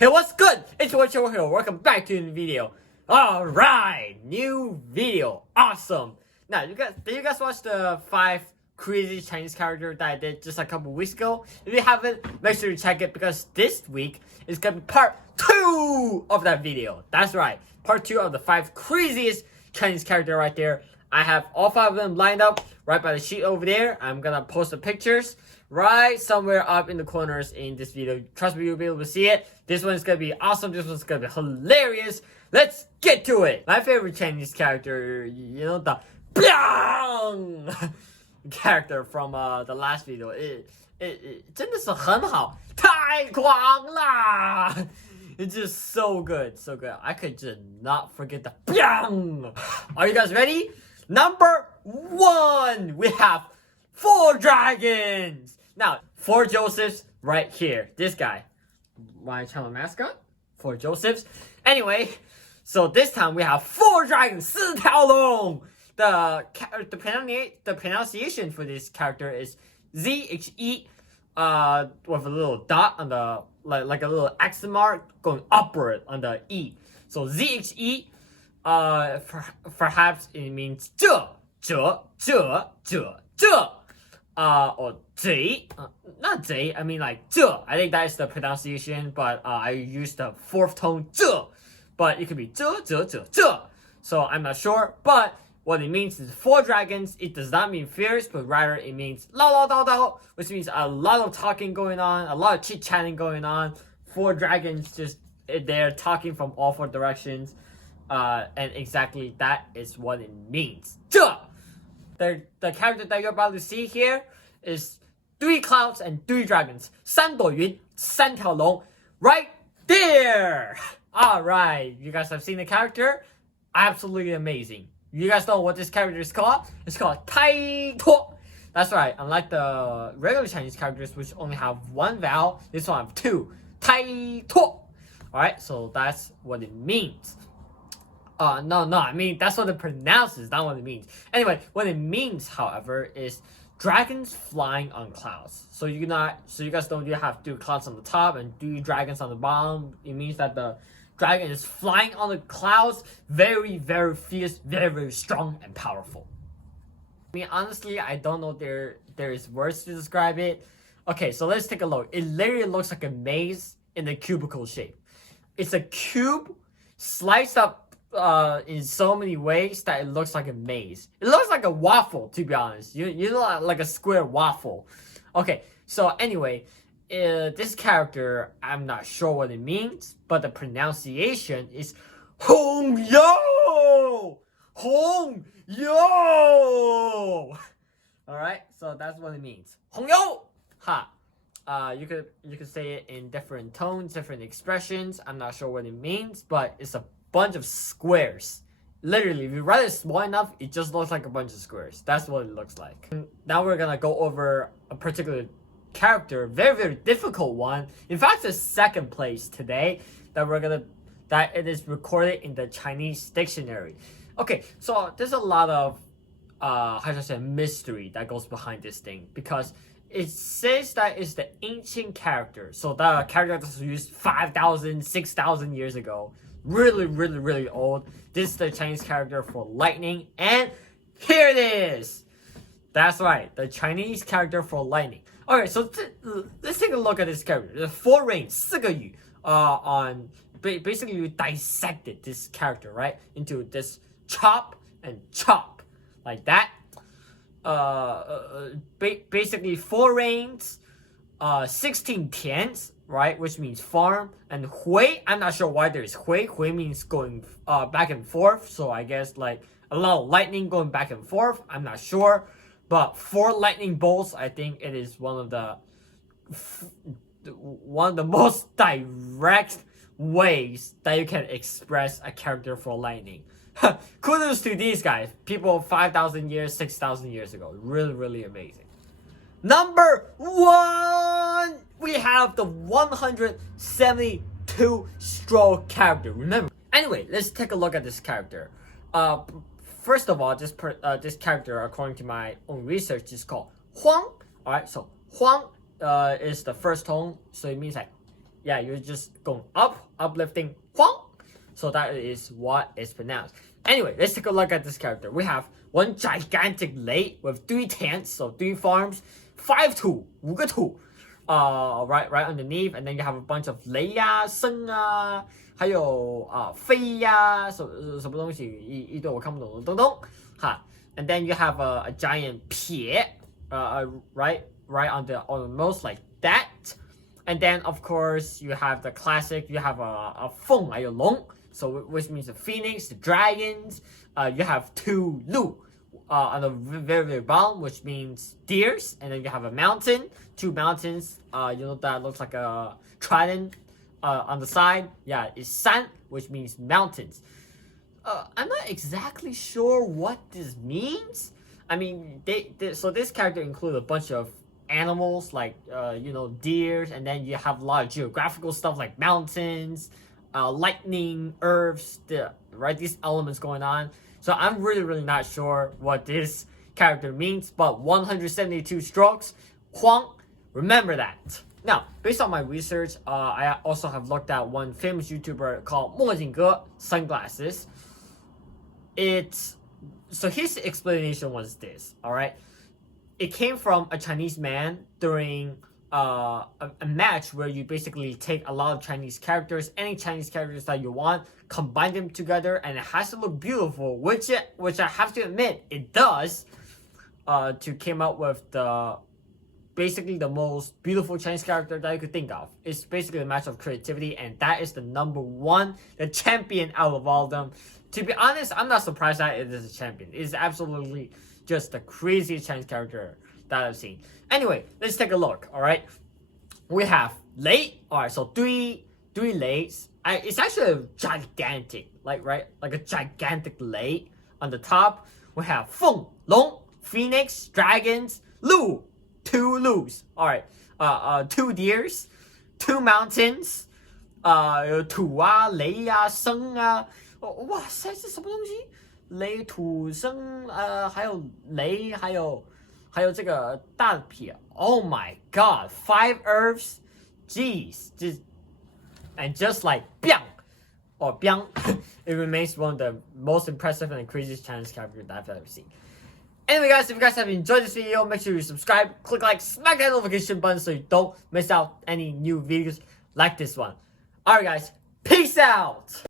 Hey, what's good? It's Watcher here. Welcome back to the video. Alright, new video. Awesome. Now, did you guys watch the 5 crazy Chinese characters that I did just a couple weeks ago? If you haven't, make sure to check it because this week is gonna be part 2 of that video. That's right, part 2 of the 5 craziest Chinese character right there. I have all 5 of them lined up right by the sheet over there. I'm gonna post the pictures right somewhere up in the corners in this video. Trust me, you'll be able to see it. This one is gonna be awesome. This one's gonna be hilarious. Let's get to it. My favorite Chinese character, you know, the Biang character from the last video. It 真的是很好，太狂啦！ It's just so good, so good. I could just not forget the Biang. Are you guys ready? Number 1, we have 4 dragons. Now, 4 Josephs right here. This guy, my channel mascot, 4 Josephs. Anyway, so this time we have 4 dragons, 四条龙. The pronunciation for this character is ZHE, with a little dot on the like a little accent mark going upward on the E. So ZHE, perhaps it means 这 or 贼, not 贼, I mean like 这. I think that is the pronunciation, but I use the 4th tone 这, but it could be 这. So I'm not sure, but what it means is 4 dragons. It does not mean fierce, but rather it means 唠唠叨叨, which means a lot of talking going on, a lot of chit-chatting going on. 4 dragons just they're talking from all 4 directions, and exactly that is what it means. 这. The character that you're about to see here is 3 clouds and 3 dragons. 三朵云, 三条龙, right there. Alright, you guys have seen the character? Absolutely amazing. You guys know what this character is called? It's called Tai Tuo. That's right, unlike the regular Chinese characters which only have 1 vowel, this one have 2. Tai Tuo. Alright, so that's what it means. No, I mean, that's what it pronounces, not what it means. Anyway, what it means, however, is dragons flying on clouds. So you guys don't have 2 clouds on the top and 3 dragons on the bottom. It means that the dragon is flying on the clouds, very, very fierce, very, very strong and powerful. I mean, honestly, I don't know there is words to describe it. Okay, so let's take a look. It literally looks like a maze in a cubicle shape. It's a cube sliced up in so many ways that it looks like a maze. It looks like a waffle, to be honest. You look like a square waffle. Okay, so anyway, this character, I'm not sure what it means, but the pronunciation is Hong Yo! Hong Yo! Alright, so that's what it means. Hong Yo! Ha! You could say it in different tones, different expressions. I'm not sure what it means, but it's a bunch of squares. Literally, if you write it small enough, it just looks like a bunch of squares. That's what it looks like. Now we're gonna go over a particular character, very, very difficult one. In fact, it's 2nd place today that it is recorded in the Chinese dictionary. Okay, so there's a lot of how should I say, mystery that goes behind this thing, because it says that it's the ancient character. So the character that was used 5,000, 6,000 years ago. Really, really, really old. This is the Chinese character for lightning, and here it is. That's right, the Chinese character for lightning. Alright, so let's take a look at this character. The 4 rains, 4个雨, basically you dissected this character, right, into this chop and chop, like that. Basically 4 rains, 16 tians, right, which means farm, and hui, I'm not sure why there's hui. Hui means going back and forth, so I guess like a lot of lightning going back and forth. I'm not sure, but 4 lightning bolts, I think it is one of the most direct ways that you can express a character for lightning. Kudos to these guys, people 5,000 years, 6,000 years ago. Really, really amazing. Number 1, we have the 172 stroke character. Remember. Anyway, let's take a look at this character. First of all, this character, according to my own research, is called Huang. Alright, so Huang is the first tone, so it means like Yeah, you're just going up, uplifting, Huang. So that is what is pronounced. Anyway, let's take a look at this character. We have one gigantic lake with 3 tents, so 3 farms, 5土5个土 right underneath, and then you have a bunch of 雷呀、生啊，还有飞呀，什么东西一堆我看不懂的东东哈。And then you have a giant 撇 right on the almost like that. And then of course you have the classic. You have a 凤还有龙, so which means the phoenix, the dragons. You have 2 鹿 on the very bottom, which means deers, and then you have a mountain, 2 mountains. That looks like a trident on the side. Yeah, it's 山, which means mountains. I'm not exactly sure what this means. I mean, so this character includes a bunch of animals like deers, and then you have a lot of geographical stuff like mountains, lightning, earths, these elements going on. So I'm really not sure what this character means, but 172 strokes, Huang, remember that. Now, based on my research, I also have looked at one famous YouTuber called 墨镜哥 Sunglasses. So his explanation was this, alright? It came from a Chinese man during a match where you basically take a lot of Chinese characters, any Chinese characters that you want, combine them together, and it has to look beautiful, which I have to admit it does, to came out with basically the most beautiful Chinese character that you could think of. It's basically a match of creativity, and that is the number 1, the champion out of all of them. To be honest, I'm not surprised that it is a champion. It is absolutely just the craziest Chinese character that I've seen. Anyway, let's take a look, alright? We have Lei. Alright, so 3 Leis. It's actually a gigantic, like a gigantic Lei. On the top, we have Feng, Long, Phoenix, Dragons, Lu, 2 Lus. Alright, 2 deers, 2 mountains, 土啊、雷啊、生啊。哇塞，这什么东西？雷土生还有雷，还有这个大撇。Oh my god, 5 earths, jeez, just like biang or biang, it remains one of the most impressive and craziest Chinese characters that I've ever seen. Anyway, guys, if you guys have enjoyed this video, make sure you subscribe, click like, smack that notification button so you don't miss out any new videos like this one. Alright, guys, peace out.